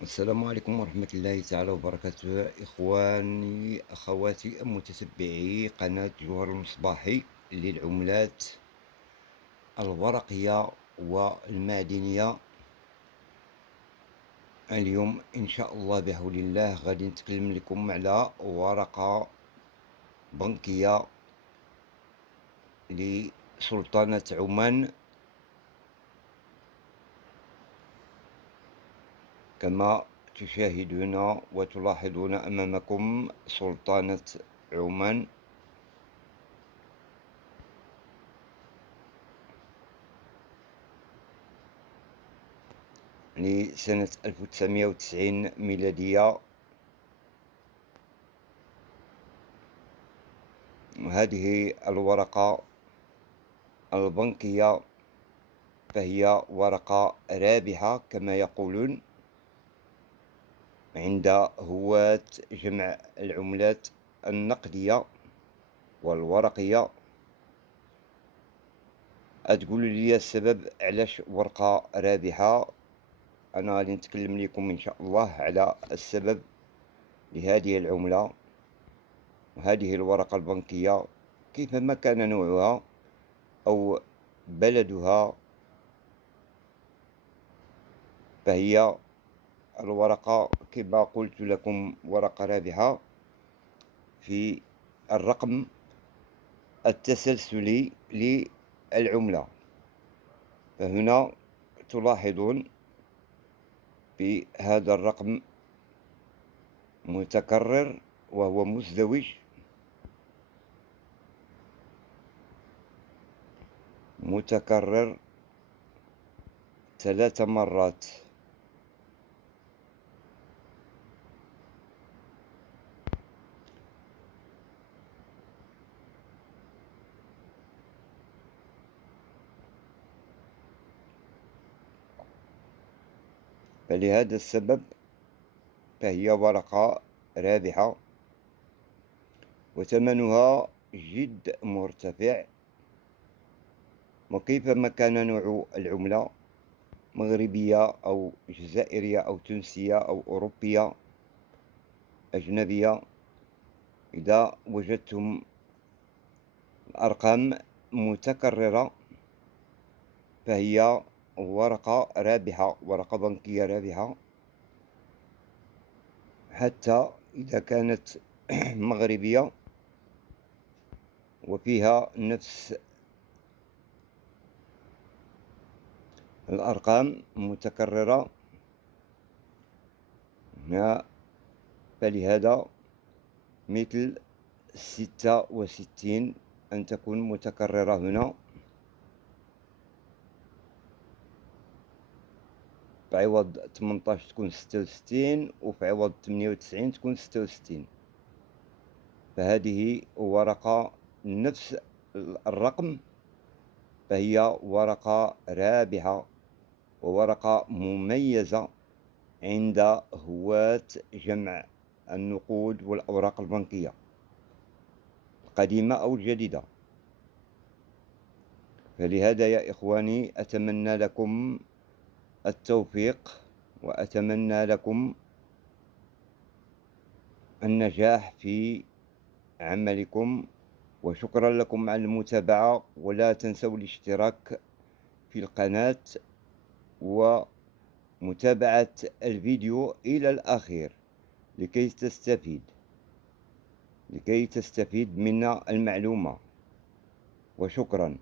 السلام عليكم ورحمة الله تعالى وبركاته، إخواني أخواتي متتبعي قناة جوهر المصباحي للعملات الورقية والمعدنية. اليوم إن شاء الله بحول الله غادي نتكلم لكم على ورقة بنكية لسلطنة عمان. كما تشاهدون وتلاحظون أمامكم سلطنة عمان لسنة 1990 ميلادية. هذه الورقة البنكية فهي ورقة رابحة كما يقولون عند هواة جمع العملات النقدية والورقية. أتقول لي السبب علاش ورقة رابحة؟ أنا غادي نتكلم لكم إن شاء الله على السبب لهذه العملة وهذه الورقة البنكية كيفما كان نوعها أو بلدها. فهي الورقة كما قلت لكم ورقة رابحة في الرقم التسلسلي للعملة. فهنا تلاحظون بهذا الرقم متكرر وهو مزدوج، متكرر 3 مرات. فلهذا السبب فهي ورقة رابحة وثمنها جد مرتفع. وكيفما كان نوع العملة مغربية أو جزائرية أو تونسية أو أوروبية أجنبية، إذا وجدتم الأرقام متكررة فهي ورقة رابحة، ورقة بنكية رابحة. حتى إذا كانت مغربية وفيها نفس الأرقام متكررة، فلهذا مثل 66 أن تكون متكررة هنا، في عوض 18 تكون 66 وفي عوض 98 تكون 66. فهذه ورقة نفس الرقم، فهي ورقة رابحة وورقة مميزة عند هواة جمع النقود والأوراق البنكية القديمة أو الجديدة. فلهذا يا إخواني أتمنى لكم التوفيق وأتمنى لكم النجاح في عملكم، وشكرا لكم على المتابعة. ولا تنسوا الاشتراك في القناة ومتابعة الفيديو إلى الأخير لكي تستفيد من المعلومة. وشكرا.